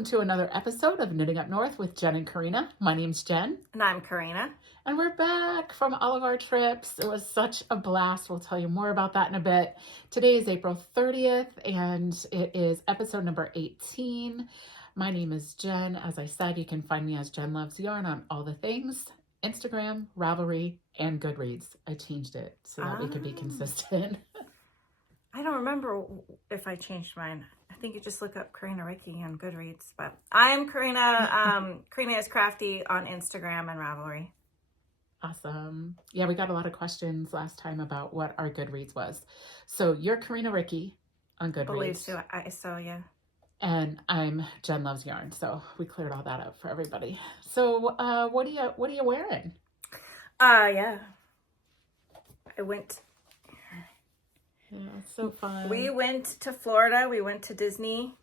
welcome to another episode of Knitting Up North with Jenn and Corrina. My name's Jenn. And I'm Corrina. And we're back from all of our trips. It was such a blast. We'll tell you more about that in a bit. Today is April 30th, and it is episode number 18. My name is Jenn. As I said, you can find me as Jenn Loves Yarn on all the things. Instagram, Ravelry, and Goodreads. I changed it so that we could be consistent. I don't remember if I changed mine. I think you just look up Corrina Ricky on Goodreads. But I am Corrina. Corrina is Crafty on Instagram and Ravelry. Awesome. Yeah, we got a lot of questions last time about what our Goodreads was. So you're Corrina Ricky on Goodreads. Believe so, yeah. And I'm Jenn Loves Yarn. So we cleared all that up for everybody. So what are you wearing? Yeah. I went. Yeah, so fun. We went to Florida. We went to Disney.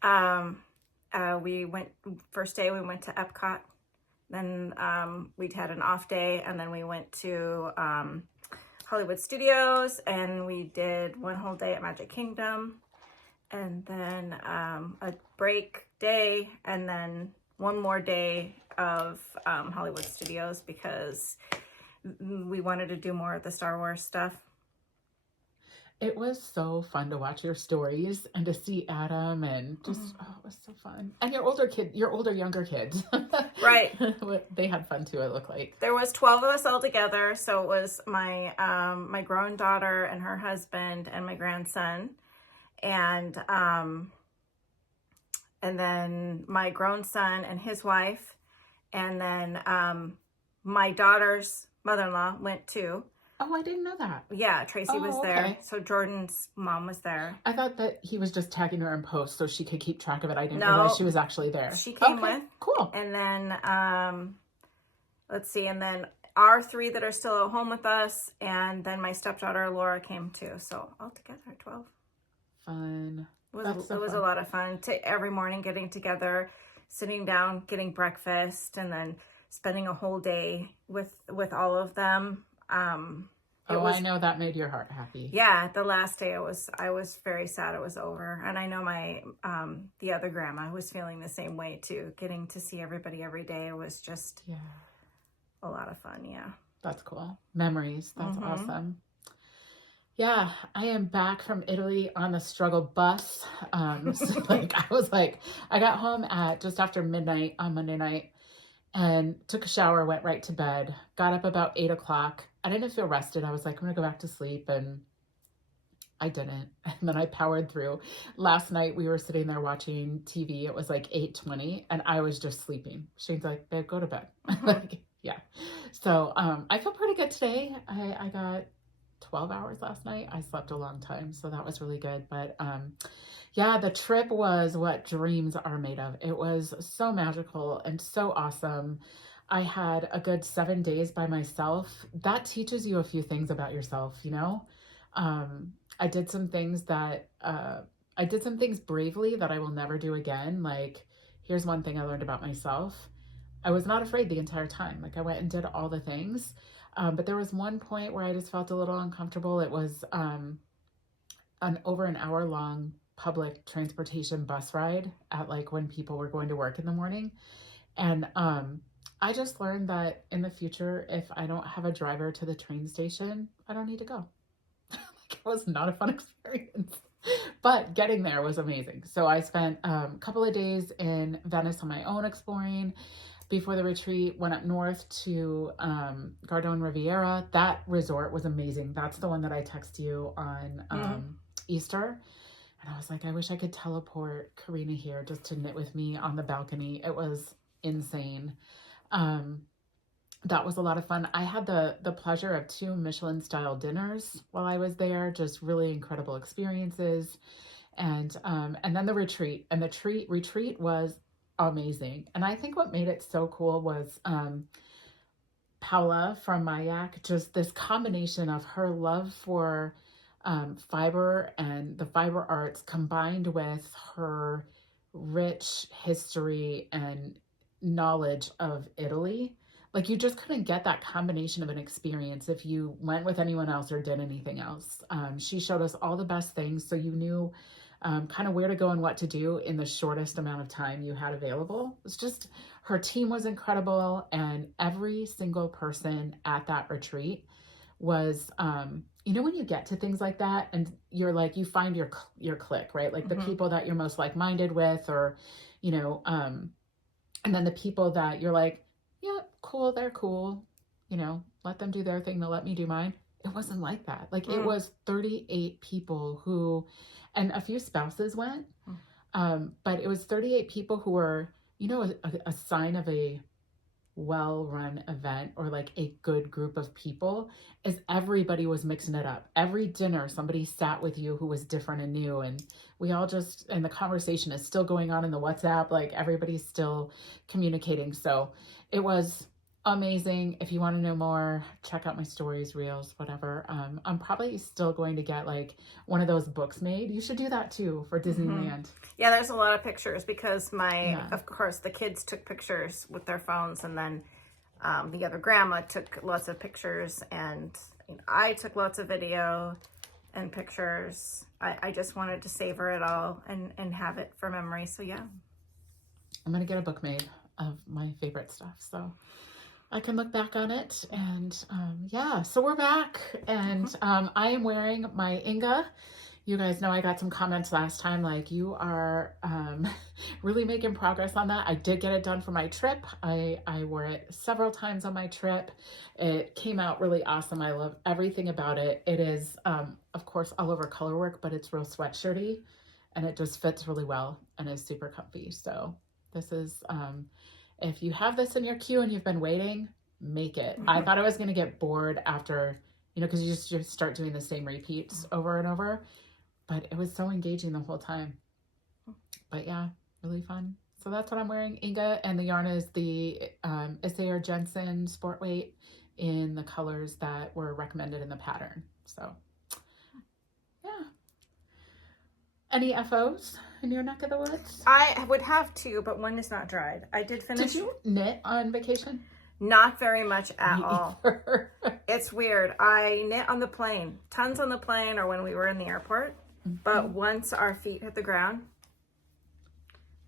First day we went to Epcot. Then we had an off day, and then we went to Hollywood Studios, and we did one whole day at Magic Kingdom, and then a break day, and then one more day of Hollywood Studios because we wanted to do more of the Star Wars stuff. It was so fun to watch your stories and to see Adam, and just, it was so fun. And your younger kids. Right. They had fun too, it looked like. There was 12 of us all together. So it was my my grown daughter and her husband and my grandson. And then my grown son and his wife. And then my daughter's mother-in-law went too. Oh, I didn't know that. Yeah, Tracy was there. Okay. So Jordan's mom was there. I thought that he was just tagging her in post so she could keep track of it. I didn't No, realize she was actually there. She came with. Cool. And then, let's see, and then our three that are still at home with us, and then my stepdaughter Laura came too. So altogether, 12. Fun. It was a lot of fun. Every morning getting together, sitting down, getting breakfast, and then spending a whole day with all of them. I know that made your heart happy. Yeah, the last day I was very sad it was over. And I know my the other grandma was feeling the same way too. Getting to see everybody every day was just a lot of fun, yeah. That's cool. Memories. That's awesome. Yeah, I am back from Italy on the struggle bus. So I got home at just after midnight on Monday night and took a shower, went right to bed, got up about 8 o'clock. I didn't feel rested. I was like, I'm gonna go back to sleep, and I didn't. And then I powered through. Last night we were sitting there watching TV. It was like 8:20 and I was just sleeping. Shane's like, babe, go to bed. Yeah. So I feel pretty good today. I got 12 hours last night. I slept a long time, so that was really good. But yeah, the trip was what dreams are made of. It was so magical and so awesome. I had a good 7 days by myself. That teaches you a few things about yourself, you know? I did some things bravely that I will never do again. Like, here's one thing I learned about myself. I was not afraid the entire time. Like, I went and did all the things. But there was one point where I just felt a little uncomfortable. It was over an hour long public transportation bus ride at like when people were going to work in the morning. And I just learned that in the future, if I don't have a driver to the train station, I don't need to go. It was not a fun experience, but getting there was amazing. So I spent a couple of days in Venice on my own exploring. Before the retreat, went up north to Gardone Riviera. That resort was amazing. That's the one that I texted you on Easter. And I was like, I wish I could teleport Corrina here just to knit with me on the balcony. It was insane. That was a lot of fun. I had the pleasure of 2 Michelin-style dinners while I was there. Just really incredible experiences. And then the retreat. And the retreat was amazing. And I think what made it so cool was Paula from mYak, just this combination of her love for fiber and the fiber arts combined with her rich history and knowledge of Italy. Like, you just couldn't get that combination of an experience if you went with anyone else or did anything else. She showed us all the best things. So you knew kind of where to go and what to do in the shortest amount of time you had available. It's just, her team was incredible, and every single person at that retreat was, when you get to things like that and you're like, you find your clique, right? Like the people that you're most like-minded with, or, and then the people that you're like, yeah, cool, they're cool, let them do their thing, they'll let me do mine. It wasn't like that. Like it was 38 people who, and a few spouses went, but it was 38 people who were, a sign of a well-run event, or like a good group of people, is everybody was mixing it up. Every dinner somebody sat with you who was different and new, and we all just, and the conversation is still going on in the WhatsApp, like everybody's still communicating. So it was amazing. If you want to know more, check out my stories, reels, whatever. I'm probably still going to get like one of those books made. You should do that too for Disneyland. Yeah, there's a lot of pictures because of course, the kids took pictures with their phones, and then the other grandma took lots of pictures, and I took lots of video and pictures. I just wanted to savor it all and have it for memory. So yeah. I'm going to get a book made of my favorite stuff, so I can look back on it. And so we're back, and I am wearing my Inga. You guys know I got some comments last time, like, you are really making progress on that. I did get it done for my trip. I wore it several times on my trip. It came out really awesome. I love everything about it. It is, of course, all over color work, but it's real sweatshirty, and it just fits really well and is super comfy. So this is, if you have this in your queue and you've been waiting, make it. I thought I was going to get bored after, because you just start doing the same repeats over and over. But it was so engaging the whole time. But yeah, really fun. So that's what I'm wearing, Inga, and the yarn is the Isager Jensen Sport Weight in the colors that were recommended in the pattern. So yeah. Any FOs in your neck of the woods? I would have two, but one is not dried. I did finish. Did you knit on vacation? Not very much at all. It's weird. I knit on the plane. Tons on the plane, or when we were in the airport. But once our feet hit the ground,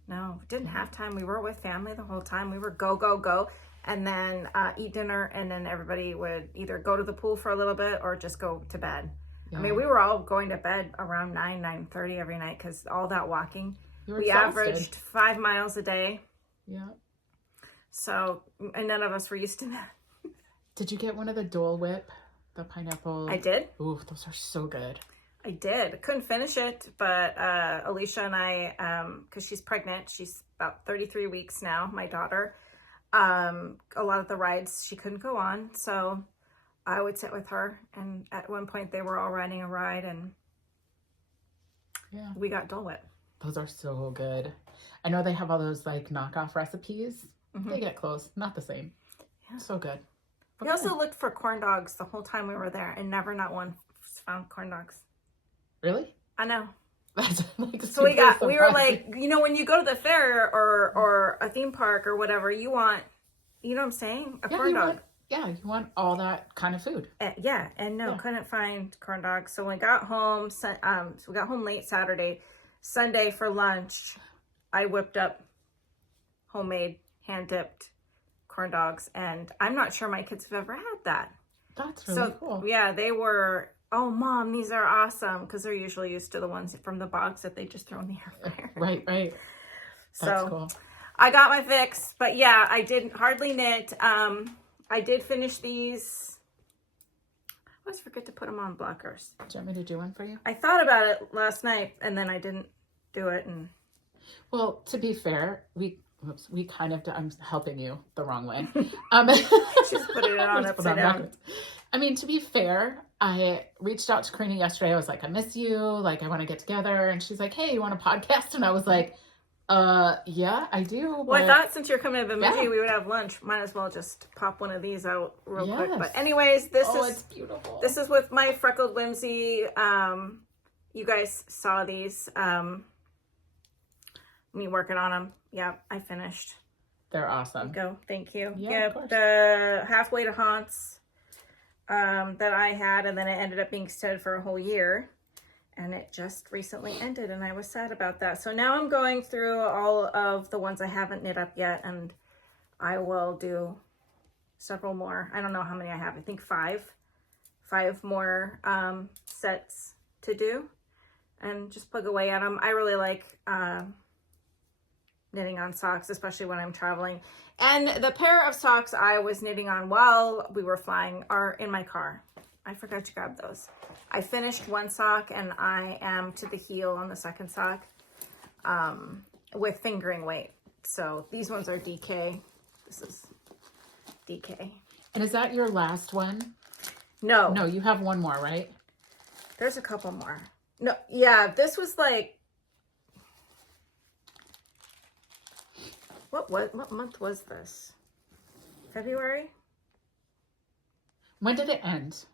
no, didn't have time. We were with family the whole time. We were go, go, go. And then eat dinner. And then everybody would either go to the pool for a little bit or just go to bed. Yeah. I mean, we were all going to bed around 9:30 every night because all that walking. We averaged 5 miles a day. Yeah. So, and none of us were used to that. Did you get one of the Dole Whip, the pineapple? I did. Ooh, those are so good. I did. Couldn't finish it, but Alicia and I, because she's pregnant, she's about 33 weeks now, my daughter, a lot of the rides she couldn't go on, so I would sit with her, and at one point they were all riding a ride, and we got Dole Whip. Those are so good. I know they have all those like knockoff recipes. They get close. Not the same. Yeah. So good. We also looked for corn dogs the whole time we were there, and never not one found corn dogs. Really? I know. That's like so we were like, when you go to the fair or a theme park or whatever, you want, you know what I'm saying? A corn dog. You want all that kind of food. Couldn't find corn dogs. So when we got home, we got home late Saturday. Sunday for lunch, I whipped up homemade, hand-dipped corn dogs. And I'm not sure my kids have ever had that. That's really cool. Yeah, they were... Oh, Mom, these are awesome, because they're usually used to the ones from the box that they just throw in the air fryer. Right. That's cool. I got my fix, but yeah, I didn't hardly knit. I did finish these. I always forget to put them on blockers. Do you want me to do one for you? I thought about it last night, and then I didn't do it. And well, to be fair, we kind of, I'm helping you the wrong way. She's putting it on upside down. I mean, to be fair, I reached out to Corrina yesterday. I was like, I miss you. Like, I want to get together. And she's like, hey, you want a podcast? And I was like, yeah, I do. Well, I thought since you're coming to Bemidji, we would have lunch. Might as well just pop one of these out real quick. But anyways, it's beautiful. This is with my Freckled Whimsey. You guys saw these. Me working on them. Yeah, I finished. They're awesome. Go. Thank you. Yeah, the halfway to Haunts that I had, and then it ended up being studded for a whole year. and it just recently ended, and I was sad about that. So now I'm going through all of the ones I haven't knit up yet, and I will do several more. I don't know how many I have. I think five more sets to do, and just plug away at them. I really like knitting on socks, especially when I'm traveling. And the pair of socks I was knitting on while we were flying are in my car. I forgot to grab those. I finished one sock and I am to the heel on the second sock with fingering weight. So these ones are DK. This is DK. And is that your last one? No. No, you have one more, right? There's a couple more. No, yeah, this was like, what month was this? February? When did it end?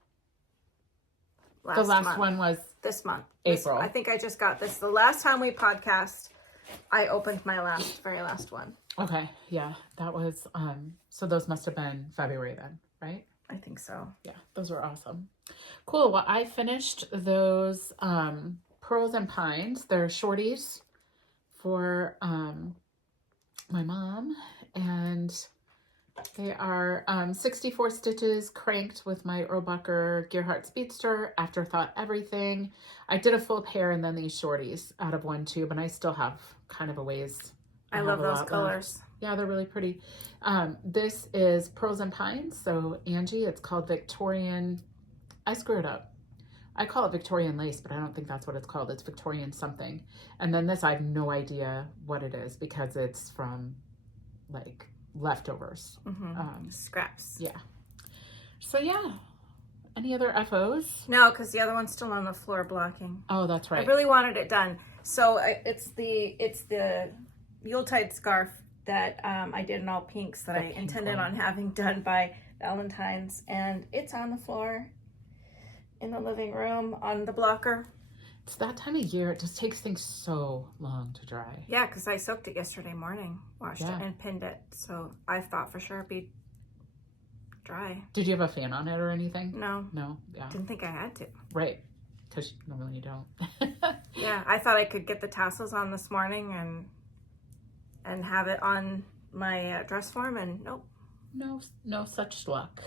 The last one was this month. April. I think I just got this. The last time we podcast, I opened my very last one. Okay, yeah, that was, so those must have been February then, right? I think so. Yeah, those were awesome. Cool. Well, I finished those Pearls and Pines. They're shorties for my mom, and they are 64 stitches cranked with my Roebucker Gearhart Speedster, Afterthought everything. I did a full pair and then these shorties out of one tube, and I still have kind of a ways. I love those colors. Left. Yeah, they're really pretty. This is Pearls and Pines. So Angie, it's called Victorian. I screwed up. I call it Victorian lace, but I don't think that's what it's called. It's Victorian something. And then this, I have no idea what it is because it's from like leftovers. Scraps. Yeah. So yeah. Any other FOs? No, because the other one's still on the floor blocking. Oh, that's right. I really wanted it done. So it's the Yuletide scarf that I did in all pinks that I intended on having done by Valentine's, and it's on the floor in the living room on the blocker. It's that time of year. It just takes things so long to dry. Yeah, because I soaked it yesterday morning, washed it and pinned it, so I thought for sure it'd be dry. Did you have a fan on it or anything? No. Yeah. Didn't think I had to. Right, because normally you don't. Yeah, I thought I could get the tassels on this morning and have it on my dress form, and nope. No such luck.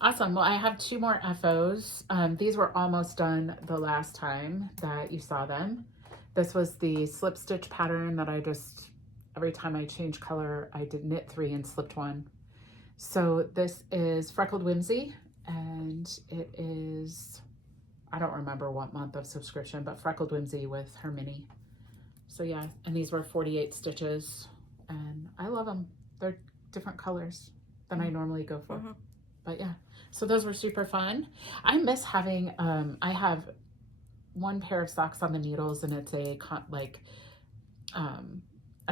Awesome. Well, I have two more FOs. These were almost done the last time that you saw them. This was the slip stitch pattern that I just, every time I change color, I did knit 3 and slipped 1. So this is Freckled Whimsey, and it is, I don't remember what month of subscription, but Freckled Whimsey with her mini. So yeah, and these were 48 stitches, and I love them. They're different colors than I normally go for. But yeah, so those were super fun. I miss having, I have one pair of socks on the needles, and it's a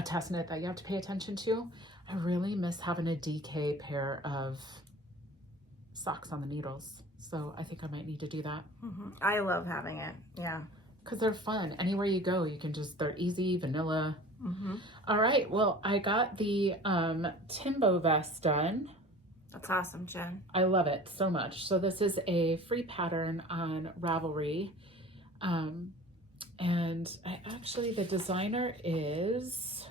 test knit that you have to pay attention to. I really miss having a DK pair of socks on the needles. So I think I might need to do that. I love having it. Yeah. Because they're fun. Anywhere you go, you can just, they're easy, vanilla. All right. Well, I got the Timbo vest done. That's awesome, Jen. I love it so much. So this is a free pattern on Ravelry. And the designer is,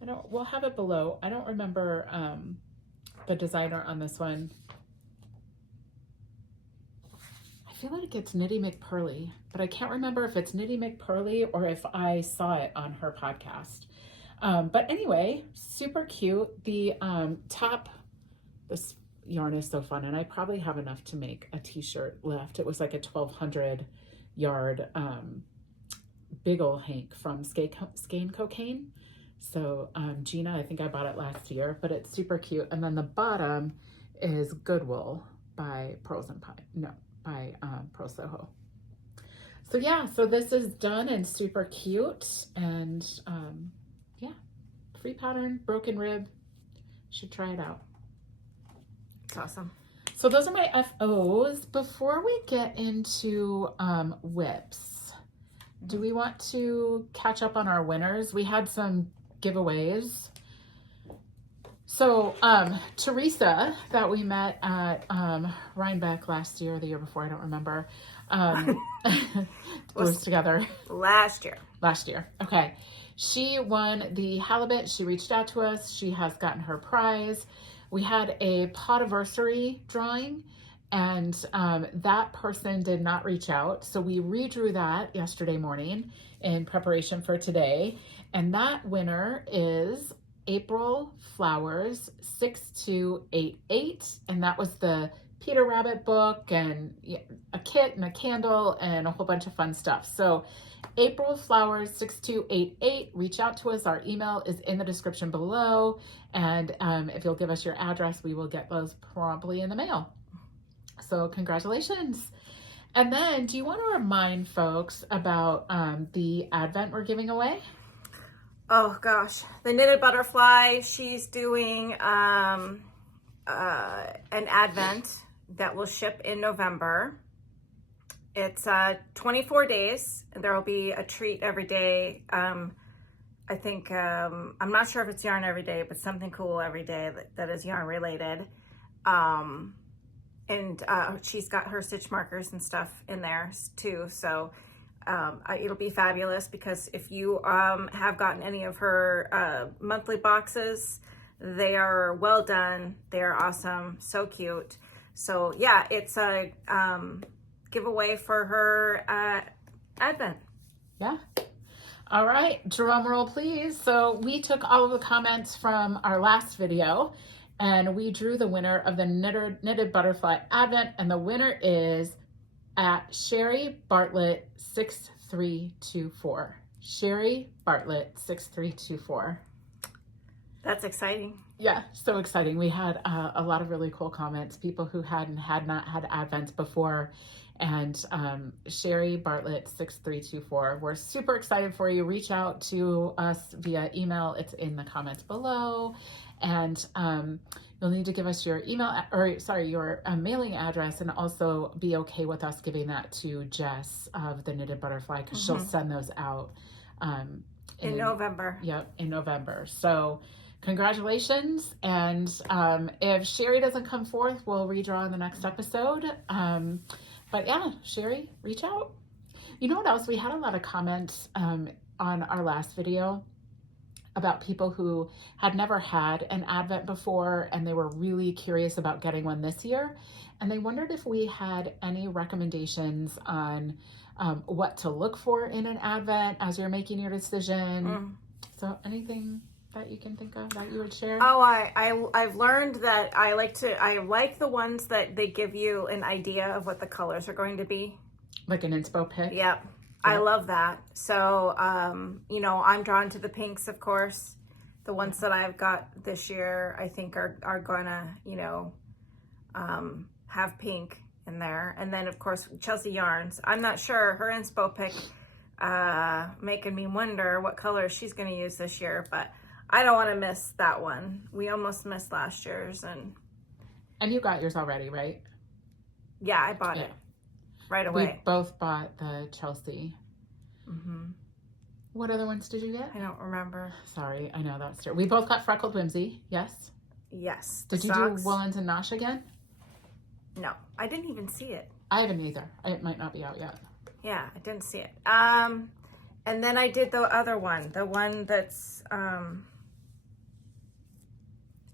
we'll have it below. I don't remember the designer on this one. I feel like it's Knitty McPurley, but I can't remember if it's Knitty McPurley or if I saw it on her podcast. But anyway, super cute. The top, this yarn is so fun, and I probably have enough to make a t-shirt left. It was like a 1,200 yard big ol' hank from Skein Cocaine. So Gina, I think I bought it last year, but it's super cute. And then the bottom is Goodwill by Pearls and Pine. No, by Pro Soho. So yeah, so this is done and super cute, and yeah, free pattern, broken rib. Should try it out. It's awesome. So those are my FOs. Before we get into whips, do we want to catch up on our winners? We had some giveaways. So, Teresa, that we met at Rhinebeck last year, or the year before, I don't remember. Was together last year. Okay. She won the halibut. She reached out to us. She has gotten her prize. We had a podiversary drawing, and that person did not reach out. So we redrew that yesterday morning in preparation for today. And that winner is April Flowers 6288. And that was the Peter Rabbit book and a kit and a candle and a whole bunch of fun stuff. So April Flowers 6288, reach out to us. Our email is in the description below. And if you'll give us your address, we will get those promptly in the mail. So congratulations. And then do you want to remind folks about the Advent we're giving away? Oh gosh, the Knitted Butterfly, she's doing an Advent that will ship in November. It's 24 days, and there will be a treat every day. I think, I'm not sure if it's yarn every day, but something cool every day that is yarn related. And she's got her stitch markers and stuff in there too. So it'll be fabulous, because if you have gotten any of her monthly boxes, they are well done. They're awesome. So cute. So yeah, it's a giveaway for her Advent. Yeah. All right, drum roll please. So we took all of the comments from our last video and we drew the winner of the Knitted Butterfly Advent, and the winner is at Sherry Bartlett 6324. Sherry Bartlett 6324. That's exciting. Yeah, so exciting. We had a lot of really cool comments, people who had not had Advents before. And Sherry Bartlett 6324, we're super excited for you. Reach out to us via email. It's in the comments below. And you'll need to give us your your mailing address, and also be okay with us giving that to Jess of the Knitted Butterfly, because she'll send those out in November. Yep, in November. So congratulations. And if Sherry doesn't come forth, we'll redraw in the next episode. But yeah, Sherry, reach out. You know what else? We had a lot of comments on our last video about people who had never had an Advent before, and they were really curious about getting one this year. And they wondered if we had any recommendations on what to look for in an Advent as you're making your decision. So anything that you can think of that you would share? Oh, I've learned that I like the ones that they give you an idea of what the colors are going to be. Like an inspo pick? Yep. I love that. So, you know, I'm drawn to the pinks, of course. The ones that I've got this year, I think are gonna, you know, have pink in there. And then, of course, Chelsea Yarns. I'm not sure. Her inspo pick making me wonder what color she's going to use this year, but I don't want to miss that one. We almost missed last year's. And you got yours already, right? Yeah, I bought it right away. We both bought the Chelsea. What other ones did you get? I don't remember. Sorry, I know that's true. We both got Freckled Whimsey, yes? Yes. Did you do Woolens and Nosh again? No, I didn't even see it. I haven't either. It might not be out yet. Yeah, I didn't see it. And then I did the other one, the one that's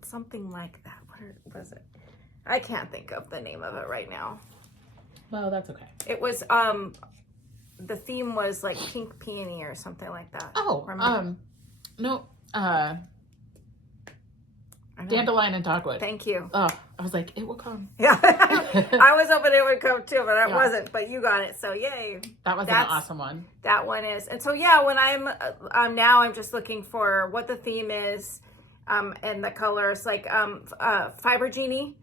something like that. What was it? I can't think of the name of it right now. Well, that's okay. It was the theme was like pink peony or something like that. Oh, no, Dandelion and Dogwood. Thank you. Oh, I was like, it will come. Yeah, I was hoping it would come too, but it wasn't. But you got it, so yay! That was an awesome one. That one is, and so yeah, when I'm just looking for what the theme is, and the colors, like Fiber Genie.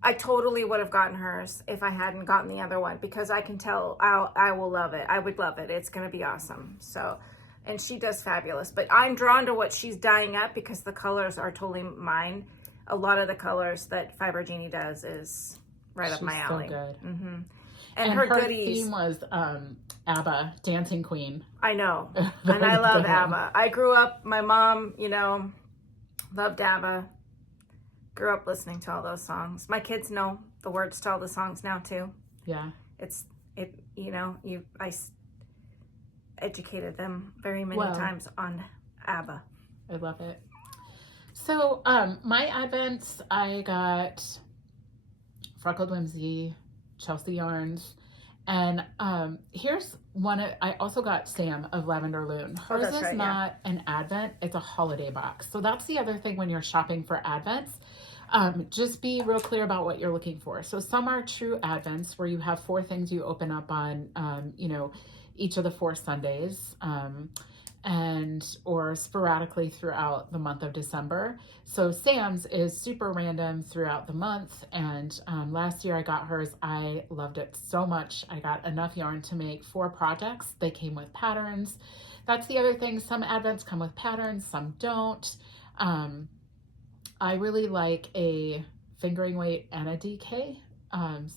I totally would have gotten hers if I hadn't gotten the other one, because I can tell I will love it. I would love it. It's going to be awesome. So, and she does fabulous, but I'm drawn to what she's dyeing up because the colors are totally mine. A lot of the colors that Fiber Genie does is right up my alley. So good. And her goodies. Theme was ABBA, Dancing Queen. I know. And I love ABBA. I grew up, my mom, you know, loved ABBA. grew up listening to all those songs. My kids know the words to all the songs now too. Yeah. I educated them very many times on ABBA. I love it. So, my Advents, I got Freckled Whimsey, Chelsea yarns, and here's one. I also got Sam of Lavender Loon. Hers is not an Advent; it's a holiday box. So that's the other thing when you're shopping for Advents. Just be real clear about what you're looking for. So some are true Advents where you have 4 things you open up on, each of the 4 Sundays, or sporadically throughout the month of December. So Sam's is super random throughout the month. And last year I got hers. I loved it so much. I got enough yarn to make 4 projects. They came with patterns. That's the other thing. Some Advents come with patterns, some don't. I really like a fingering weight and a DK.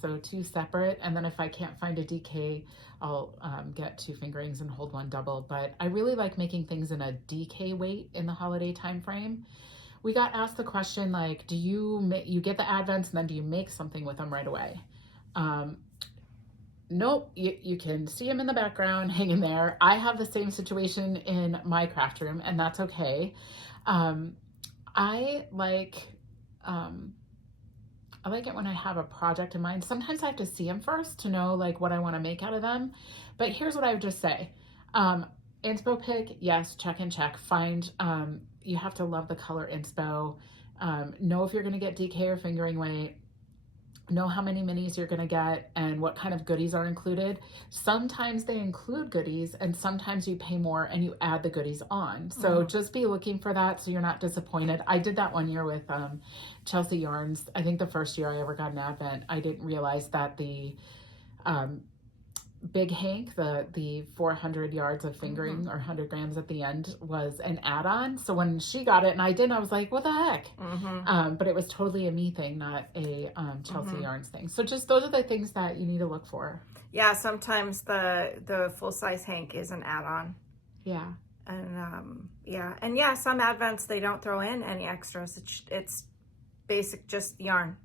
So 2 separate. And then if I can't find a DK, I'll get 2 fingerings and hold 1 double. But I really like making things in a DK weight in the holiday time frame. We got asked the question, like, do you get the Advents and then do you make something with them right away? Nope, you can see them in the background hanging there. I have the same situation in my craft room, and that's okay. I like it when I have a project in mind. Sometimes I have to see them first to know like what I want to make out of them. But here's what I would just say. Inspo pick, yes, check and check. Find, you have to love the color inspo. Know if you're going to get DK or fingering weight. Know how many minis you're going to get and what kind of goodies are included. Sometimes they include goodies and sometimes you pay more and you add the goodies on. So just be looking for that so you're not disappointed. I did that one year with Chelsea yarns. I think the first year I ever got an Advent, I didn't realize that the Big Hank, the 400 yards of fingering or 100 grams at the end was an add-on. So when she got it and I didn't, I was like, what the heck? But it was totally a me thing, not a Chelsea yarns thing. So just those are the things that you need to look for. Yeah, sometimes the full-size Hank is an add-on. Yeah. And some Advents, they don't throw in any extras. It's basic, just yarn.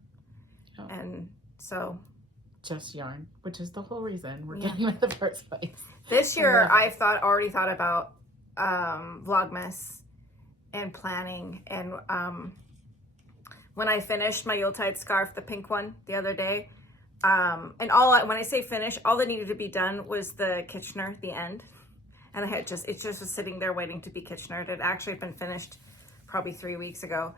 Oh. And so... just yarn, which is the whole reason we're getting it in the first place. This year, I've already thought about Vlogmas and planning. And when I finished my Yuletide scarf, the pink one, the other day, and when I say finish, all that needed to be done was the Kitchener, the end, and it just was sitting there waiting to be Kitchener. It had actually been finished probably 3 weeks ago.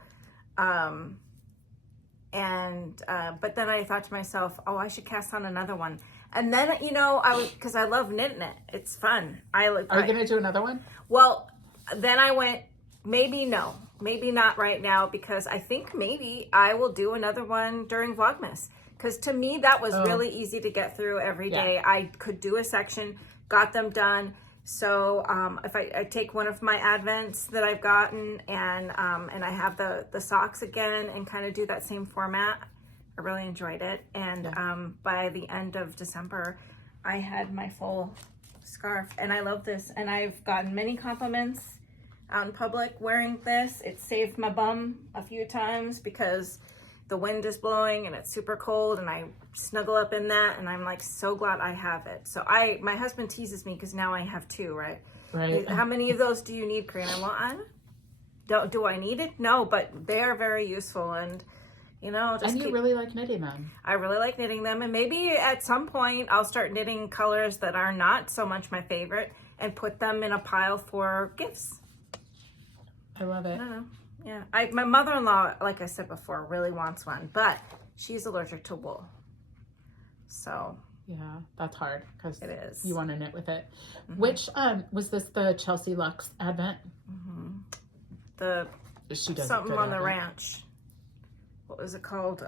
But then I thought to myself, oh, I should cast on another one. And then, because I love knitting it. It's fun. Are you going to do another one? Well, then I went, maybe not right now, because I think maybe I will do another one during Vlogmas. Because to me, that was really easy to get through every day. I could do a section, got them done. So if I take one of my Advents that I've gotten and I have the socks again and kind of do that same format, I really enjoyed it. And by the end of December, I had my full scarf and I love this. And I've gotten many compliments out in public wearing this. It saved my bum a few times because the wind is blowing and it's super cold and I snuggle up in that and I'm like so glad I have it. So my husband teases me because now I have 2, right? Right. How many of those do you need, Corrina? Well, do I need it? No, but they are very useful and you really like knitting them. I really like knitting them, and maybe at some point I'll start knitting colors that are not so much my favorite and put them in a pile for gifts. I love it. I don't know. Yeah, my mother-in-law, like I said before, really wants one, but she's allergic to wool. So yeah, that's hard because it is. You want to knit with it. Which was this the Chelsea Luxe Advent? She does something on the Advent. ranch. What was it called?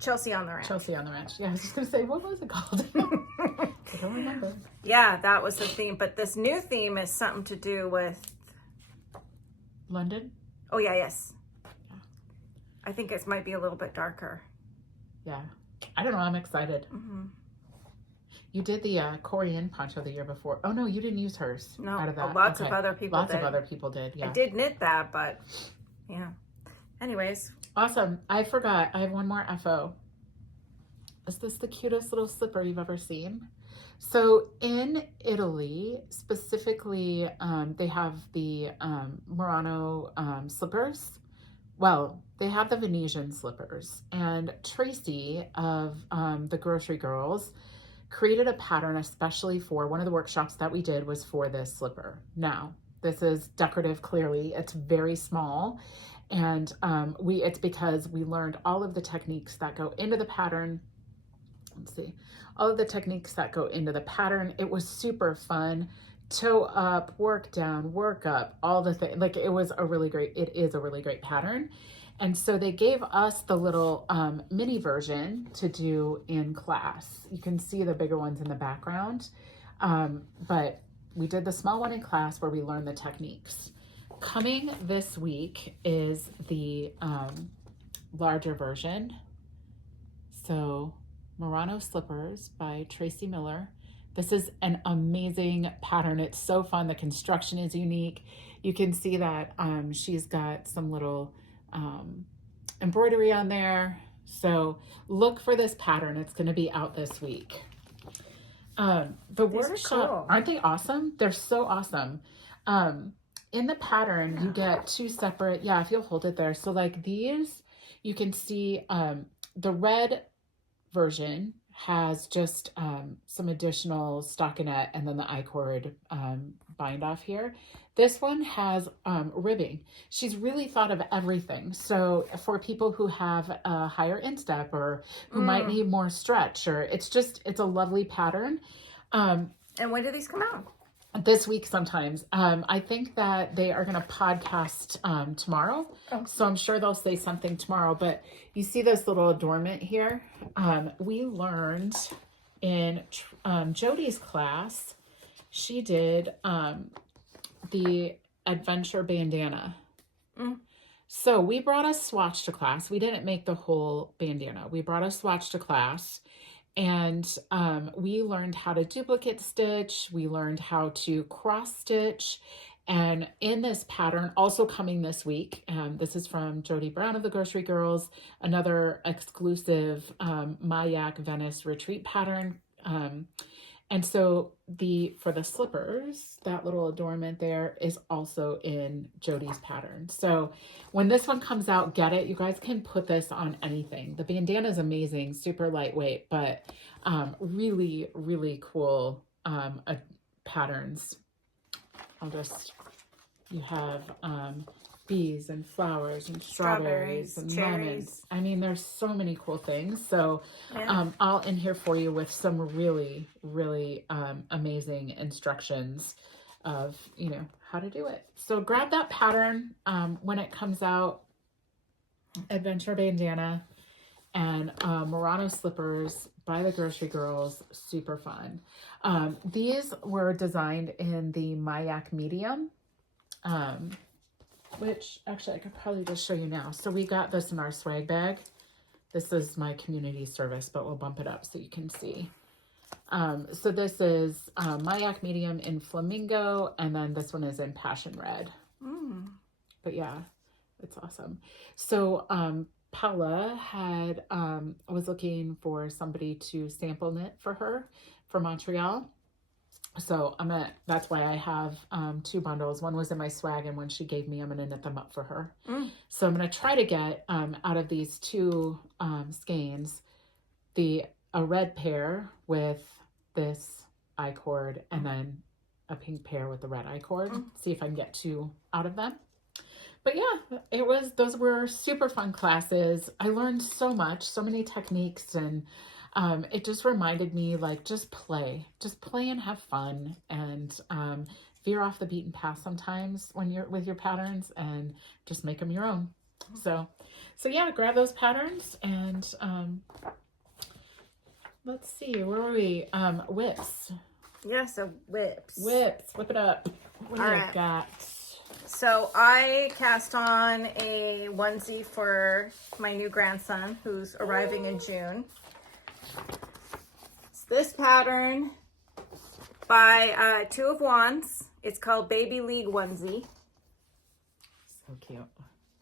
Chelsea on the Ranch. Chelsea on the Ranch. Yeah, I was just gonna say, what was it called? I don't remember. Yeah, that was the theme. But this new theme is something to do with London? Oh, yes. Yeah. I think it might be a little bit darker. Yeah. I don't know. I'm excited. You did the Korean poncho the year before. Oh, no, you didn't use hers. No, out of that. Lots of other people did. Lots of other people did, yeah. I did knit that, but yeah. anyways. Awesome. I forgot. I have one more FO. Is this the cutest little slipper you've ever seen? So in Italy, specifically, they have the Murano slippers. Well, they have the Venetian slippers. And Tracy of the Grocery Girls created a pattern especially for one of the workshops that we did was for this slipper. Now, this is decorative, clearly. It's very small. And it's because we learned all of the techniques that go into the pattern. Let's see, all of the techniques that go into the pattern. It was super fun. Toe up, work down, work up, all the things. Like it is a really great pattern. And so they gave us the little mini version to do in class. You can see the bigger ones in the background. But we did the small one in class where we learned the techniques. Coming this week is the larger version. So Murano Slippers by Tracy Miller. This is an amazing pattern. It's so fun. The construction is unique. You can see that she's got some little embroidery on there. So look for this pattern. It's going to be out this week. The workshop, cool. Aren't they awesome? They're so awesome. In the pattern, you get two separate, if you'll hold it there. So like these, you can see the red version has just some additional stockinette and then the I-cord bind off here. This one has ribbing. She's really thought of everything. So for people who have a higher instep or who might need more stretch, or it's a lovely pattern. And when do these come out? This week sometimes. I think that they are going to podcast tomorrow. Oh. So I'm sure they'll say something tomorrow. But you see this little adornment here? We learned in Jody's class, she did the adventure bandana. So we brought a swatch to class. We didn't make the whole bandana. We brought a swatch to class. And we learned how to duplicate stitch. We learned how to cross stitch. And in this pattern, also coming this week, this is from Jody Brown of the Grocery Girls, another exclusive mYak Venice retreat pattern. And so for the slippers, that little adornment there is also in Jody's pattern. So when this one comes out, get it. You guys can put this on anything. The bandana is amazing, super lightweight, but really, really cool patterns. You have bees and flowers and strawberries and cherries. Lemons. I mean, there's so many cool things. So I'll in here for you with some really, really amazing instructions of, how to do it. So grab that pattern when it comes out. Adventure bandana and Murano slippers by the Grocery Girls. Super fun. These were designed in the mYak medium. Which actually I could probably just show you now. So we got this in our swag bag. This is my community service, but we'll bump it up so you can see. So this is mYak medium in Flamingo, and then this one is in Passion Red. But yeah, it's awesome. So Paula was looking for somebody to sample knit for her for Montreal. So that's why I have 2 bundles. One was in my swag and one she gave me. I'm going to knit them up for her. So I'm going to try to get out of these 2 skeins, a red pair with this I-cord and then a pink pair with the red I-cord. See if I can get 2 out of them. But yeah, those were super fun classes. I learned so much, so many techniques, and it just reminded me, like, just play and have fun, and veer off the beaten path sometimes when you're with your patterns and just make them your own. So yeah, grab those patterns and let's see, where were we? Whips. Yeah, so whips. Whip it up. What do you got? So I cast on a onesie for my new grandson who's arriving in June. It's this pattern by 2 of Wands. It's called Baby League Onesie. So cute.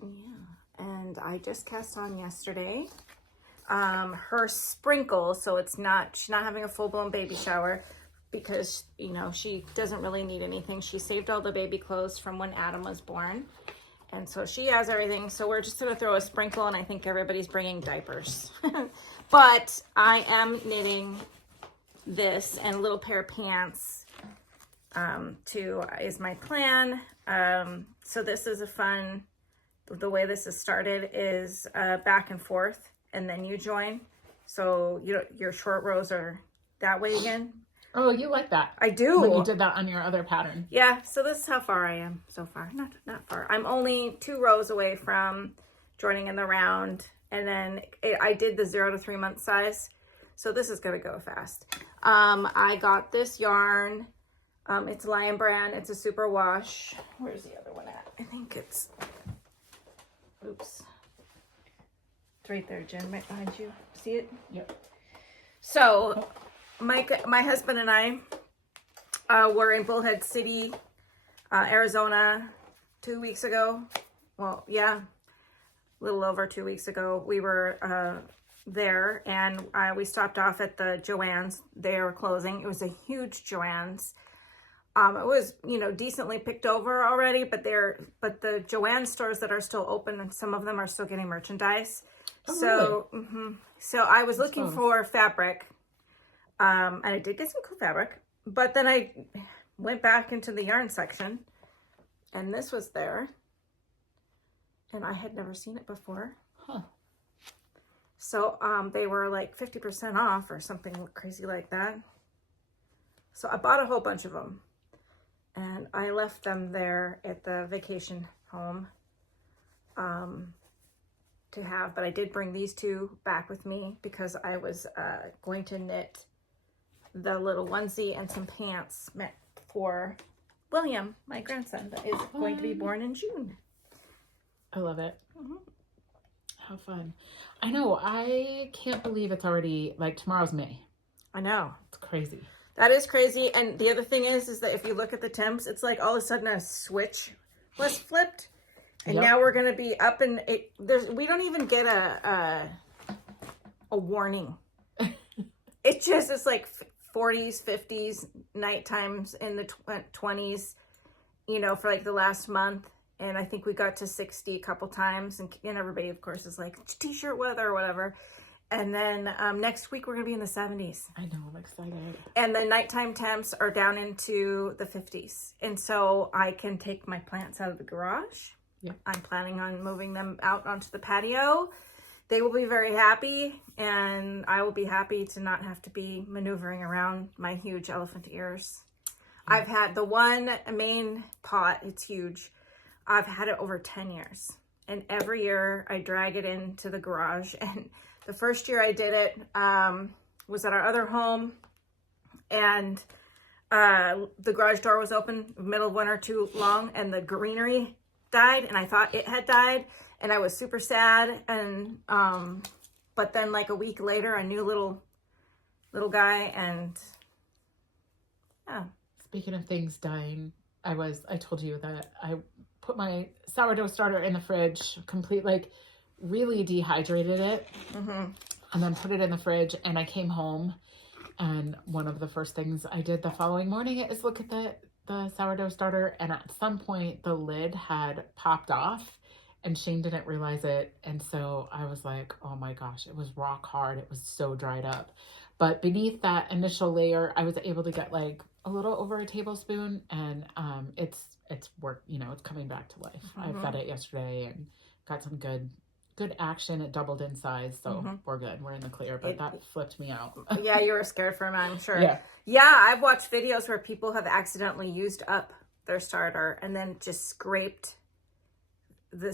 Yeah. and I just cast on yesterday. Her sprinkle, so she's not having a full-blown baby shower because, you know, she doesn't really need anything. She saved all the baby clothes from when Adam was born, and so she has everything. So we're just gonna throw a sprinkle, and I think everybody's bringing diapers. But I am knitting this and a little pair of pants is my plan. So this is a fun, the way this is started is back and forth, and then you join. So your short rows are that way again. Oh, you like that. I do. When you did that on your other pattern. Yeah, so this is how far I am so far. Not far. I'm only 2 rows away from joining in the round. And then I did the 0 to 3 month size. So this is going to go fast. I got this yarn. It's Lion Brand. It's a super wash. Where's the other one at? I think it's, oops. It's right there, Jen, right behind you. See it? Yep. So my husband and I were in Bullhead City, Arizona 2 weeks ago. Well, yeah, a little over 2 weeks ago. We were there, and we stopped off at the Joann's. They were closing. It was a huge Joann's. It was, you know, decently picked over already, but the Joann stores that are still open, and some of them are still getting merchandise. Oh, So, really? So I was looking for fabric, and I did get some cool fabric, but then I went back into the yarn section, and this was there, and I had never seen it before. Huh. So they were like 50% off or something crazy like that. So I bought a whole bunch of them, and I left them there at the vacation home to have, but I did bring these 2 back with me because I was going to knit the little onesie and some pants meant for William, my grandson, that is going to be born in June. I love it. How fun. I know. I can't believe it's already, like, tomorrow's May. I know. It's crazy. That is crazy. And the other thing is that if you look at the temps, it's like all of a sudden a switch was flipped. And now we're going to be up in it. We don't even get a warning. It's like 40s, 50s, night times in the 20s, you know, for like the last month. And I think we got to 60 a couple times. And everybody, of course, is like, t-shirt weather or whatever. And then next week, we're going to be in the 70s. I know. I'm excited. And the nighttime temps are down into the 50s. And so I can take my plants out of the garage. Yeah. I'm planning on moving them out onto the patio. They will be very happy. And I will be happy to not have to be maneuvering around my huge elephant ears. Yeah. I've had the one main pot. It's huge. I've had it over 10 years. And every year I drag it into the garage. And the first year I did it was at our other home, and the garage door was open, middle of winter too long, and the greenery died, and I thought it had died, and I was super sad. And but then like a week later, a new little guy, and yeah. Speaking of things dying, I told you that I put my sourdough starter in the fridge, really dehydrated it, and then put it in the fridge. And I came home, and one of the first things I did the following morning is look at the sourdough starter, and at some point the lid had popped off, and Shane didn't realize it. And so I was like, oh my gosh, it was rock hard. It was so dried up. But beneath that initial layer, I was able to get like a little over a tablespoon, and it's work, you know, it's coming back to life. I fed it yesterday and got some good action. It doubled in size, so we're good. We're in the clear, but that flipped me out. Yeah, you were scared for a minute, I'm sure. Yeah, I've watched videos where people have accidentally used up their starter and then just scraped the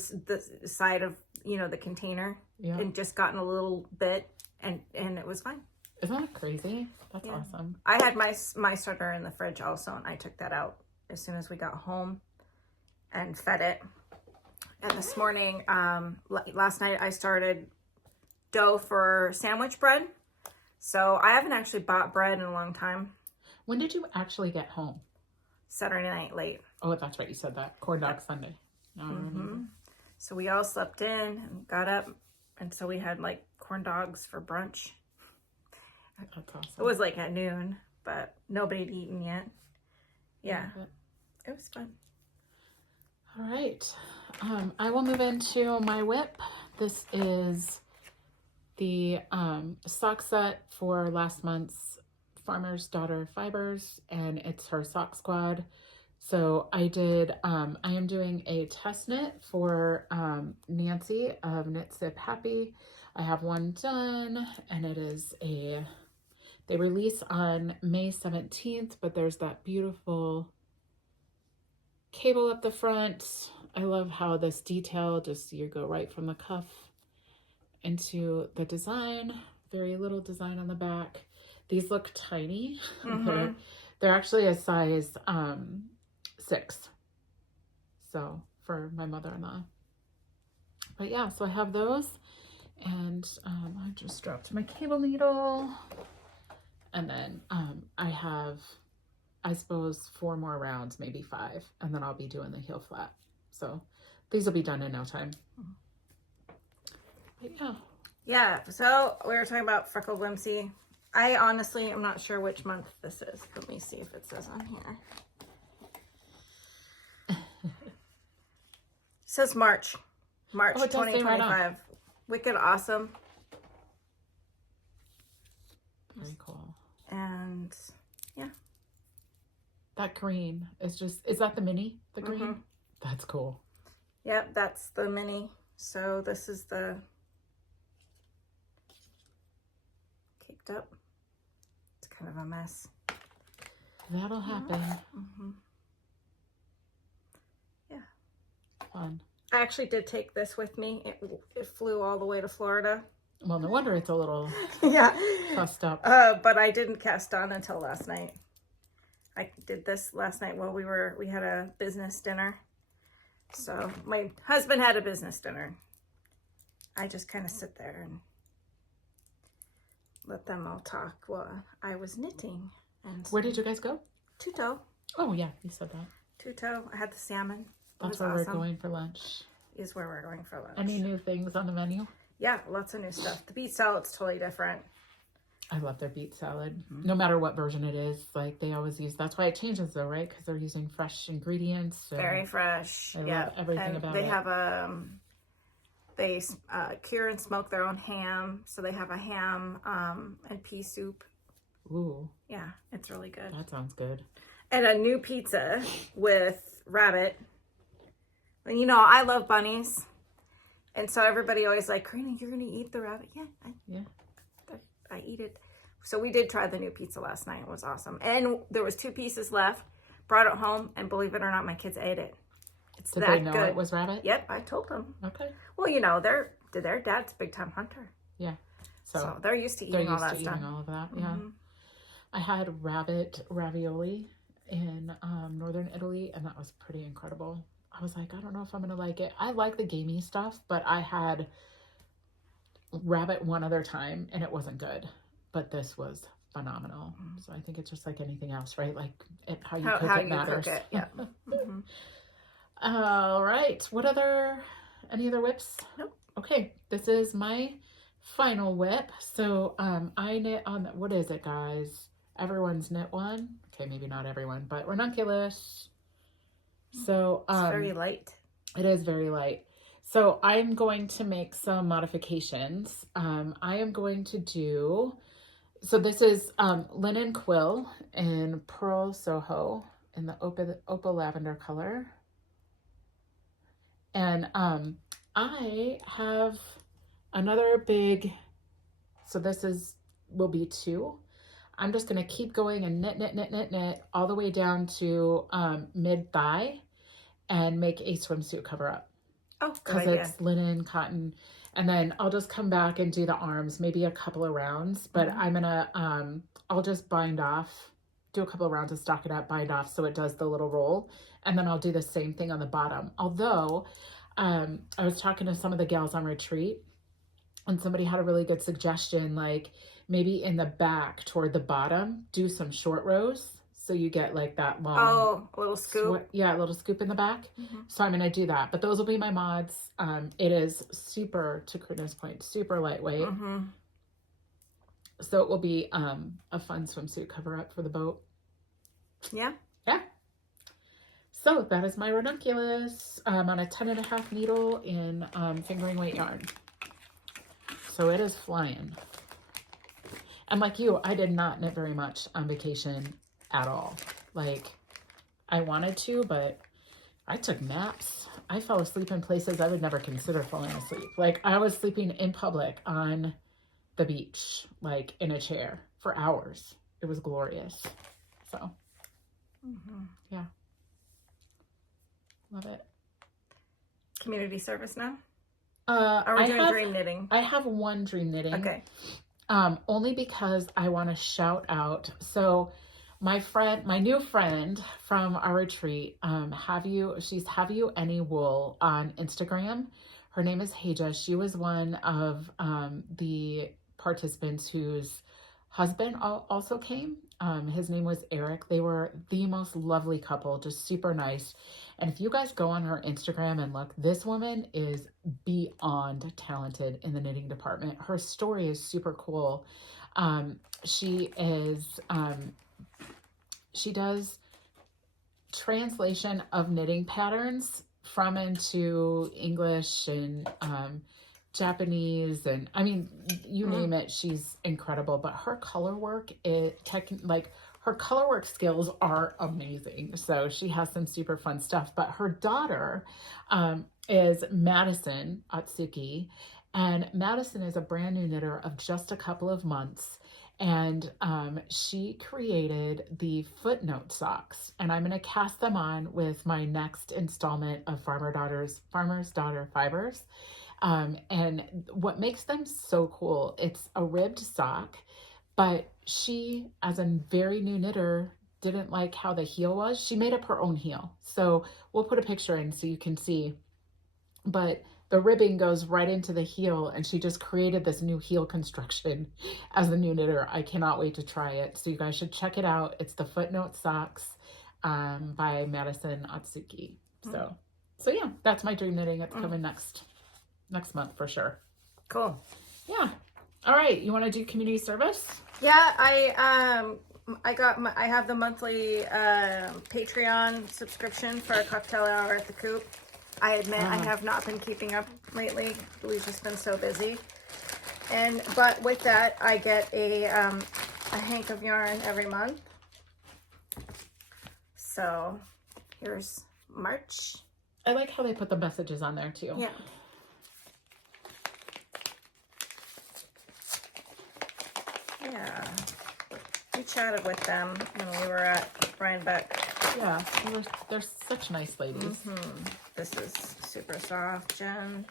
side of, you know, the container and just gotten a little bit, and it was fine. Isn't that crazy? That's awesome. I had my starter in the fridge also, and I took that out as soon as we got home and fed it. And this morning, last night, I started dough for sandwich bread. So I haven't actually bought bread in a long time. When did you actually get home? Saturday night late. Oh, that's right. You said that. Corn dog Sunday. No, I remember. So we all slept in and got up. And so we had like corn dogs for brunch. That's awesome. It was like at noon, but nobody had eaten yet. Yeah. It was fun. All right. I will move into my whip. This is the sock set for last month's Farmer's Daughter Fibers, and it's her sock squad. So I am doing a test knit for Nancy of Knitsiphappy. I have one done, and it is they release on May 17th, but there's that beautiful cable up the front. I love how this detail, you go right from the cuff into the design. Very little design on the back. These look tiny. Mm-hmm. They're actually a size 6. So for my mother-in-law. But yeah, so I have those. And I just dropped my cable needle. And then I have, I suppose, 4 more rounds, maybe 5. And then I'll be doing the heel flat. So these will be done in no time. But yeah. Yeah, so we were talking about Freckled Whimsey. I honestly am not sure which month this is. Let me see if it says on here. It says March. March 2025. Right, wicked awesome. Very cool. And yeah. That green is that the mini? The green? Mm-hmm. That's cool. Yep, that's the mini. So this is the caked up. It's kind of a mess. That'll happen. Mm-hmm. Yeah. Fun. I actually did take this with me. It flew all the way to Florida. Well, no wonder it's a little fussed up. But I didn't cast on until last night. I did this last night while we had a business dinner. So my husband had a business dinner. I just kind of sit there and let them all talk while I was knitting. And where did you guys go? Tuto. Oh yeah, you said that. Tuto. I had the salmon. That's where we're going for lunch. Is where we're going for lunch. Any new things on the menu? Yeah, lots of new stuff. The beet salad's totally different. I love their beet salad. Mm-hmm. No matter what version it is, like they always use. That's why it changes though, right? Because they're using fresh ingredients. So very fresh. I love everything about it. They have they cure and smoke their own ham. So they have a ham and pea soup. Ooh. Yeah, it's really good. That sounds good. And a new pizza with rabbit. And you know, I love bunnies. And so everybody always like, Corrina, you're going to eat the rabbit? Yeah, I eat it. So we did try the new pizza last night. It was awesome. And there was 2 pieces left. Brought it home, and believe it or not, my kids ate it. It's Did that they know good. It was rabbit? Yep, I told them. Okay. Well, you know, their dad's a big-time hunter. Yeah. So they're used to eating all that stuff. Eating all of that, yeah. Mm-hmm. I had rabbit ravioli in northern Italy, and that was pretty incredible. I was like, I don't know if I'm going to like it. I like the gamey stuff, but I had rabbit one other time, and it wasn't good. But this was phenomenal. So I think it's just like anything else, right? Like how you cook it matters. Cook it. Yeah. Mm-hmm. All right. Any other whips? Nope. Okay. This is my final whip. So I knit on, what is it, guys? Everyone's knit one. Okay, maybe not everyone, but Renunculous. So it's very light. It is very light. So I'm going to make some modifications. I am going to do, so this is linen quill in Pearl Soho in the opal lavender color. And I have another big, so this will be 2. I'm just going to keep going and knit all the way down to mid-thigh and make a swimsuit cover up. Oh, because it's linen, cotton. And then I'll just come back and do the arms, maybe a couple of rounds. But I'm going to, I'll just bind off, do a couple of rounds to stock it up, bind off so it does the little roll. And then I'll do the same thing on the bottom. Although I was talking to some of the gals on retreat, and somebody had a really good suggestion, like maybe in the back toward the bottom, do some short rows. So you get like that long. Oh, a little scoop. Yeah, a little scoop in the back. So I'm going to do that. But those will be my mods. It is super, to Corrina's point, super lightweight. So it will be a fun swimsuit cover up for the boat. Yeah. Yeah. So that is my Renunculous on a 10.5 needle in fingering weight yarn. So it is flying. And like you, I did not knit very much on vacation at all. Like, I wanted to, but I took naps. I fell asleep in places I would never consider falling asleep. Like, I was sleeping in public on the beach, like in a chair for hours. It was glorious. So, yeah. Love it. Community service now? Are we doing dream knitting? I have one dream knitting. Okay. Only because I want to shout out. So my new friend from our retreat, she's Have You Any Wool on Instagram. Her name is Haja. She was one of the participants whose husband also came. His name was Eric. They were the most lovely couple, just super nice. And if you guys go on her Instagram and look, this woman is beyond talented in the knitting department. Her story is super cool. She does translation of knitting patterns from into English and Japanese, and I mean, you name it, she's incredible. But her color work, her color work skills are amazing. So she has some super fun stuff. But her daughter is Madison Otsuki, and Madison is a brand new knitter of just a couple of months. And she created the Footnote socks, and I'm going to cast them on with my next installment of Farmer's Daughter Fibers. And what makes them so cool, it's a ribbed sock, but she, as a very new knitter, didn't like how the heel was. She made up her own heel. So we'll put a picture in so you can see, but the ribbing goes right into the heel, and she just created this new heel construction as a new knitter. I cannot wait to try it. So you guys should check it out. It's the Footnote socks by Madison Otsuki. So yeah, that's my dream knitting. It's coming next month for sure. Cool. Yeah. All right. You want to do community service? Yeah, I have the monthly Patreon subscription for a cocktail hour at the Coop. I admit I have not been keeping up lately. We've just been so busy. But with that, I get a hank of yarn every month. So here's March. I like how they put the messages on there too. Yeah. Yeah. We chatted with them when we were at Rhinebeck. Yeah, they're such nice ladies. This is super soft, Jen.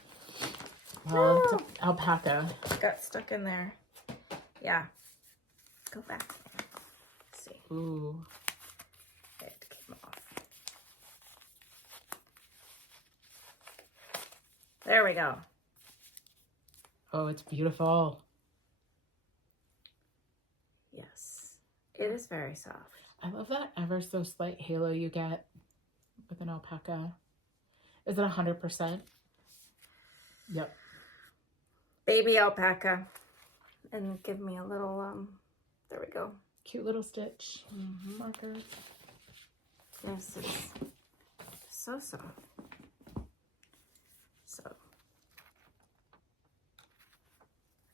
Well, it's alpaca. Got stuck in there. Yeah. Go back. Let's see. Ooh. It came off. There we go. Oh, it's beautiful. Yes. It is very soft. I love that ever so slight halo you get with an alpaca. Is it 100%? Yep. Baby alpaca. And give me a little, there we go. Cute little stitch. Marker. Yes, it's so soft. So.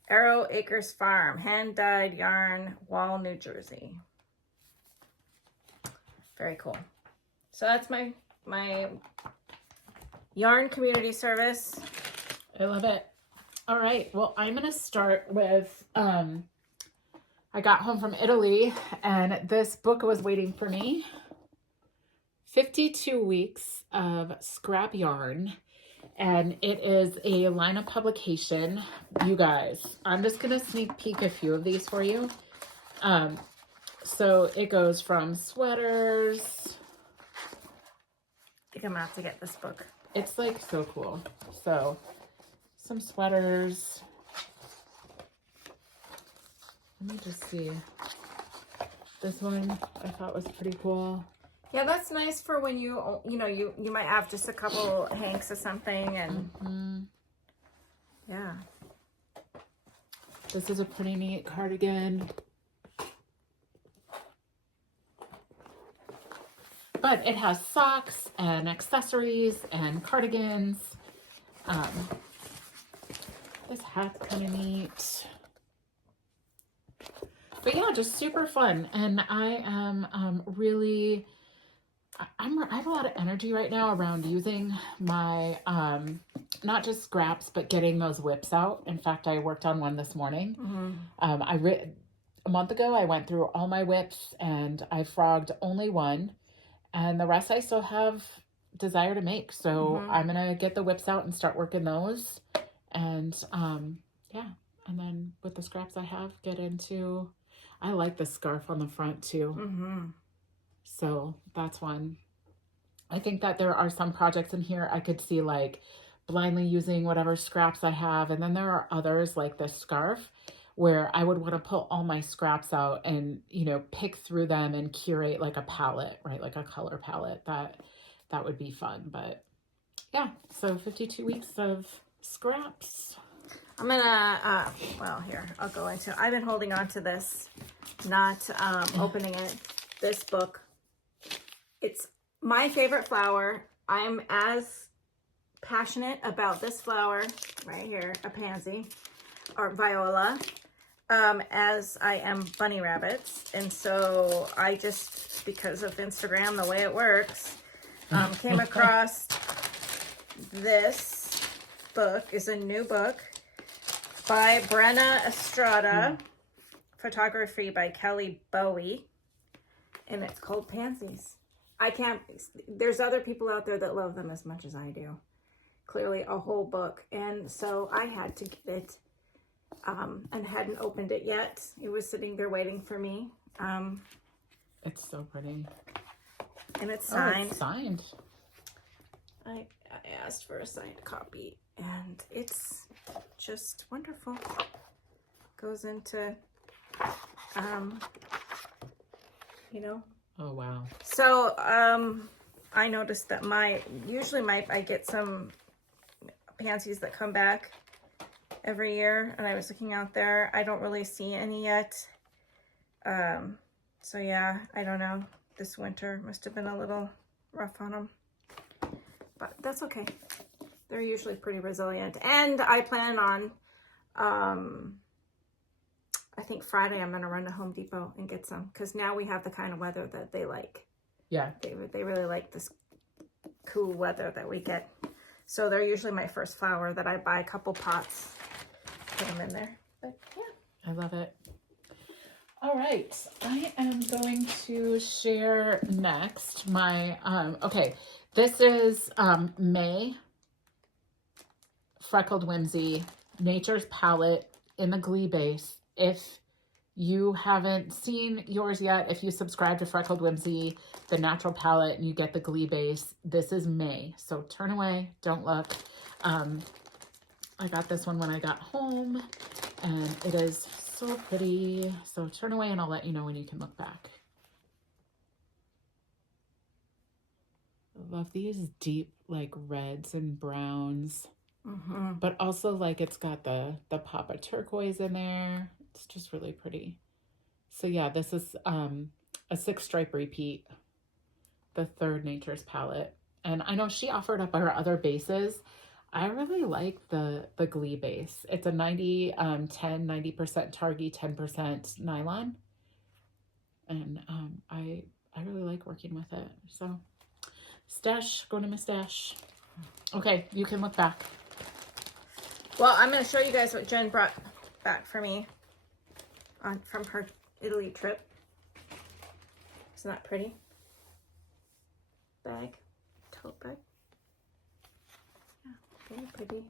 Arrow Acres Farm, hand-dyed yarn, Wall, New Jersey. Very cool. So that's my yarn community service. I love it. All right. Well, I'm going to start with, I got home from Italy and this book was waiting for me. 52 weeks of scrap yarn. And it is a line of publication. You guys, I'm just going to sneak peek a few of these for you. So it goes from sweaters. I think I'm going to have to get this book. It's like so cool. So some sweaters. Let me just see. This one I thought was pretty cool. Yeah, that's nice for when you might have just a couple hanks or something, and yeah. This is a pretty neat cardigan. But it has socks and accessories and cardigans. This hat's kind of neat. But yeah, just super fun. And I am really, I have a lot of energy right now around using my, not just scraps, but getting those whips out. In fact, I worked on one this morning. A month ago, I went through all my whips and I frogged only one. And the rest I still have desire to make. So I'm going to get the whips out and start working those. And yeah. And then with the scraps I have, get into, I like the scarf on the front too. So that's one. I think that there are some projects in here I could see like blindly using whatever scraps I have. And then there are others like this scarf where I would want to pull all my scraps out and, you know, pick through them and curate like a palette, right? Like a color palette. That would be fun. But yeah, so 52 weeks of scraps. I'm gonna, well, here, I'll go into, I've been holding on to this, not opening it. This book, it's my favorite flower. I'm as passionate about this flower right here, a pansy, or viola, as I am bunny rabbits. And so I just, because of Instagram, the way it works, came across this book. Is a new book by Brenna Estrada, photography by Kelly Bowie, and it's called Pansies. I can't, there's other people out there that love them as much as I do. Clearly a whole book. And so I had to get it, and hadn't opened it yet. It was sitting there waiting for me. It's so pretty. And it's signed. Oh, it's signed. I asked for a signed copy, and it's just wonderful. Goes into, you know. Oh, wow. So, I noticed that usually I get some pansies that come back every year, and I was looking out there. I don't really see any yet. So yeah, I don't know. This winter must have been a little rough on them, but that's okay. They're usually pretty resilient. And I plan on, I think Friday I'm going to run to Home Depot and get some, because now we have the kind of weather that they like. Yeah. They really like this cool weather that we get. So they're usually my first flower that I buy a couple pots, put them in there. But yeah. I love it. All right. I am going to share next my, okay, this is May Freckled Whimsey Nature's Palette in the Glee base. If you haven't seen yours yet, if you subscribe to Freckled Whimsey, the natural palette, and you get the Glee base, this is May. So turn away, don't look. I got this one when I got home, and it is so pretty. So turn away and I'll let you know when you can look back. I love these deep like reds and browns, but also like it's got the pop of turquoise in there. It's just really pretty. So yeah, this is a 6 stripe repeat, the third Nature's palette. And I know she offered up our other bases. I really like the Glee base. It's a 90% Targhee, 10% nylon. And I really like working with it. So stash, going to my stash. Okay, you can look back. Well, I'm going to show you guys what Jen brought back for me from her Italy trip. Isn't that pretty? Bag, tote bag. Yeah, very pretty.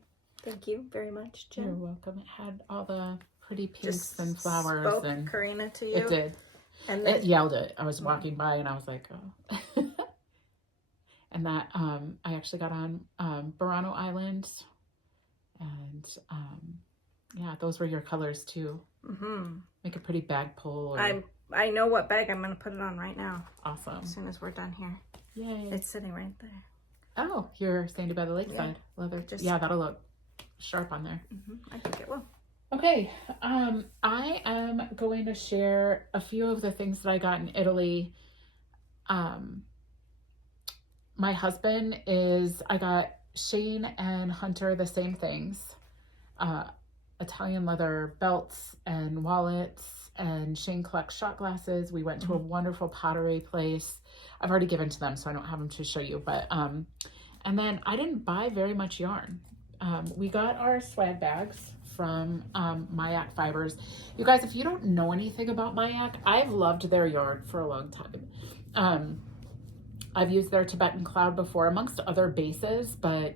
Thank you very much, Jen. You're welcome. It had all the pretty pinks Just and flowers. Spoke and Corrina to you. It did. And then, it yelled it. I was walking by and I was like, oh. And that I actually got on Burano Island. And yeah, those were your colors too. Make a pretty bag pull. Or... I know what bag I'm going to put it on right now. Awesome. As soon as we're done here. Yay. It's sitting right there. Oh, you're standing by the lakeside. Leather. Yeah, that'll look sharp on there. I think it will. Okay. I am going to share a few of the things that I got in Italy. My husband I got Shane and Hunter the same things. Italian leather belts and wallets, and Shane collects shot glasses. We went to a wonderful pottery place. I've already given to them, so I don't have them to show you, but, and then I didn't buy very much yarn. We got our swag bags from, mYak Fibers. You guys, if you don't know anything about mYak, I've loved their yarn for a long time. I've used their Tibetan Cloud before amongst other bases, but,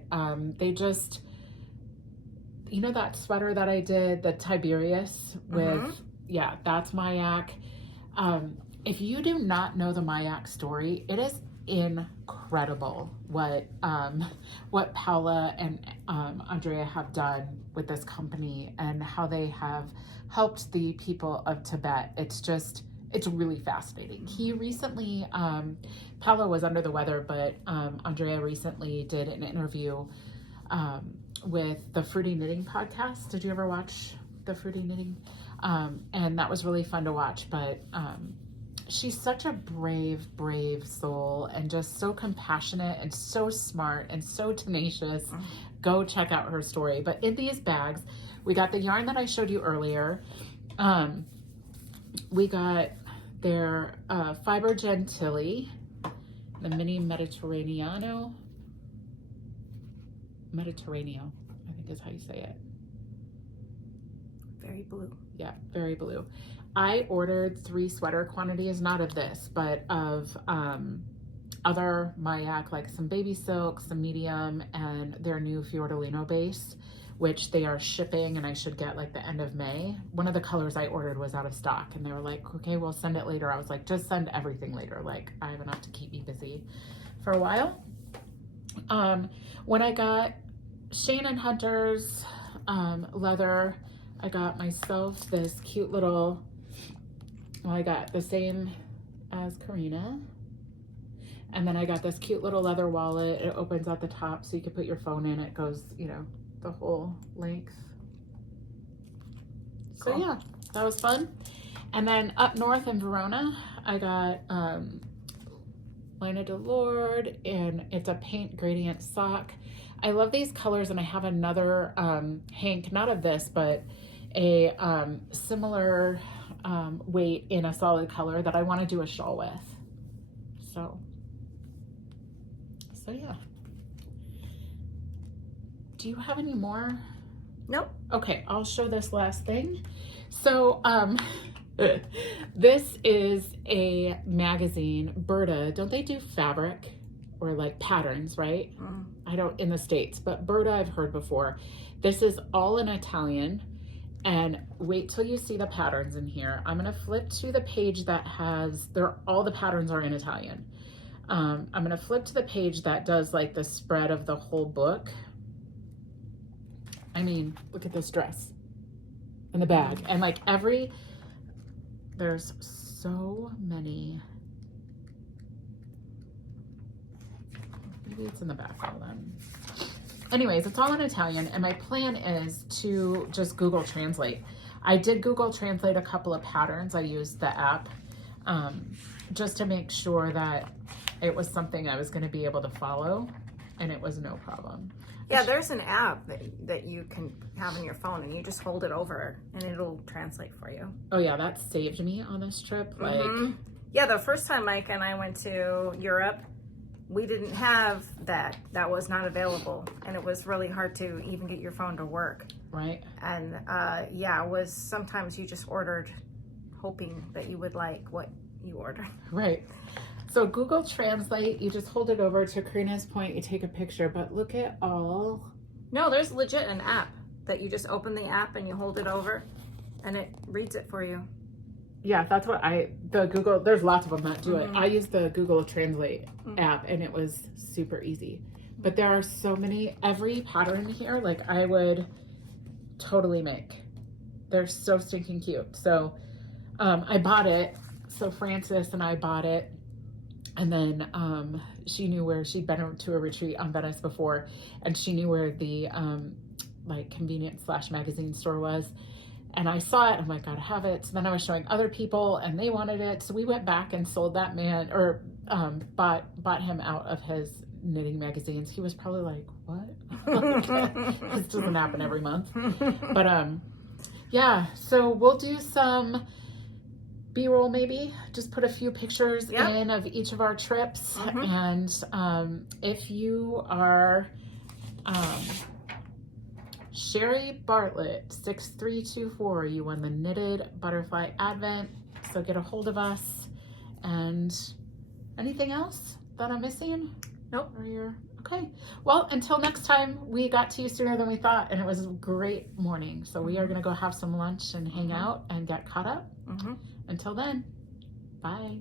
they just, you know, that sweater that I did, the Tiberius with, yeah, that's mYak. If you do not know the mYak story, it is incredible what Paula and Andrea have done with this company and how they have helped the people of Tibet. It's really fascinating. He recently, Paula was under the weather, but Andrea recently did an interview with the Fruity Knitting podcast. Did you ever watch the Fruity Knitting? And that was really fun to watch, but she's such a brave soul and just so compassionate and so smart and so tenacious. Go check out her story. But in these bags, we got the yarn that I showed you earlier. We got their fiber Gentily, the mini Mediterraneo, I think is how you say it. Very blue. Yeah, very blue. I ordered 3 sweater quantities, not of this, but of other mYak, like some baby silk, some medium, and their new Fiordolino base, which they are shipping and I should get like the end of May. One of the colors I ordered was out of stock and they were like, okay, we'll send it later. I was like, just send everything later. Like, I have enough to keep me busy for a while. When I got Shane and Hunter's leather, I got myself this cute little, well, I got the same as Corrina. And then I got this cute little leather wallet. It opens at the top so you can put your phone in. It goes, you know, the whole length. So yeah, that was fun. And then up north in Verona, I got Lena Dord, and it's a paint gradient sock. I love these colors, and I have another hank, not of this, but a similar weight in a solid color that I want to do a shawl with. So yeah. Do you have any more? Nope. Okay, I'll show this last thing. So this is a magazine, Burda. Don't they do fabric or like patterns, right? I don't in the States, but Burda I've heard before. This is all in Italian, and wait till you see the patterns in here. I'm gonna flip to the page that has, all the patterns are in Italian. I'm gonna flip to the page that does like the spread of the whole book. I mean, look at this dress and the bag, and like there's so many. Maybe it's in the back, hold on. Anyways, it's all in Italian, and my plan is to just Google Translate. I did Google Translate a couple of patterns. I used the app just to make sure that it was something I was going to be able to follow, and it was no problem. Yeah, there's an app that you can have on your phone, and you just hold it over and it'll translate for you. Oh yeah, that saved me on this trip. Like, yeah, the first time Mike and I went to Europe, we didn't have that. That was not available, and it was really hard to even get your phone to work. Right. And yeah, it was sometimes you just ordered hoping that you would like what you ordered. Right. So Google Translate, you just hold it over. To Corrina's point, you take a picture, but look at all. No, there's legit an app that you just open the app and you hold it over and it reads it for you. Yeah, that's what there's lots of them that do it. I use the Google Translate app, and it was super easy. But there are so many, every pattern here, like I would totally make. They're so stinking cute. So I bought it So Frances and I bought it, and then she knew where she'd been to a retreat on Venice before, and she knew where the like convenience / magazine store was. And I saw it, I'm like, gotta have it. So then I was showing other people and they wanted it. So we went back and sold that man, or bought him out of his knitting magazines. He was probably like, what? This doesn't happen every month. But yeah, so we'll do some B-roll maybe. Just put a few pictures in of each of our trips. And if you are Sherry Bartlett 6324, you won the Knitted Butterfly Advent. So get a hold of us. And anything else that I'm missing? Nope. Or you're okay. Well, until next time, we got to you sooner than we thought, and it was a great morning. So we are going to go have some lunch and hang out and get caught up. Until then, bye.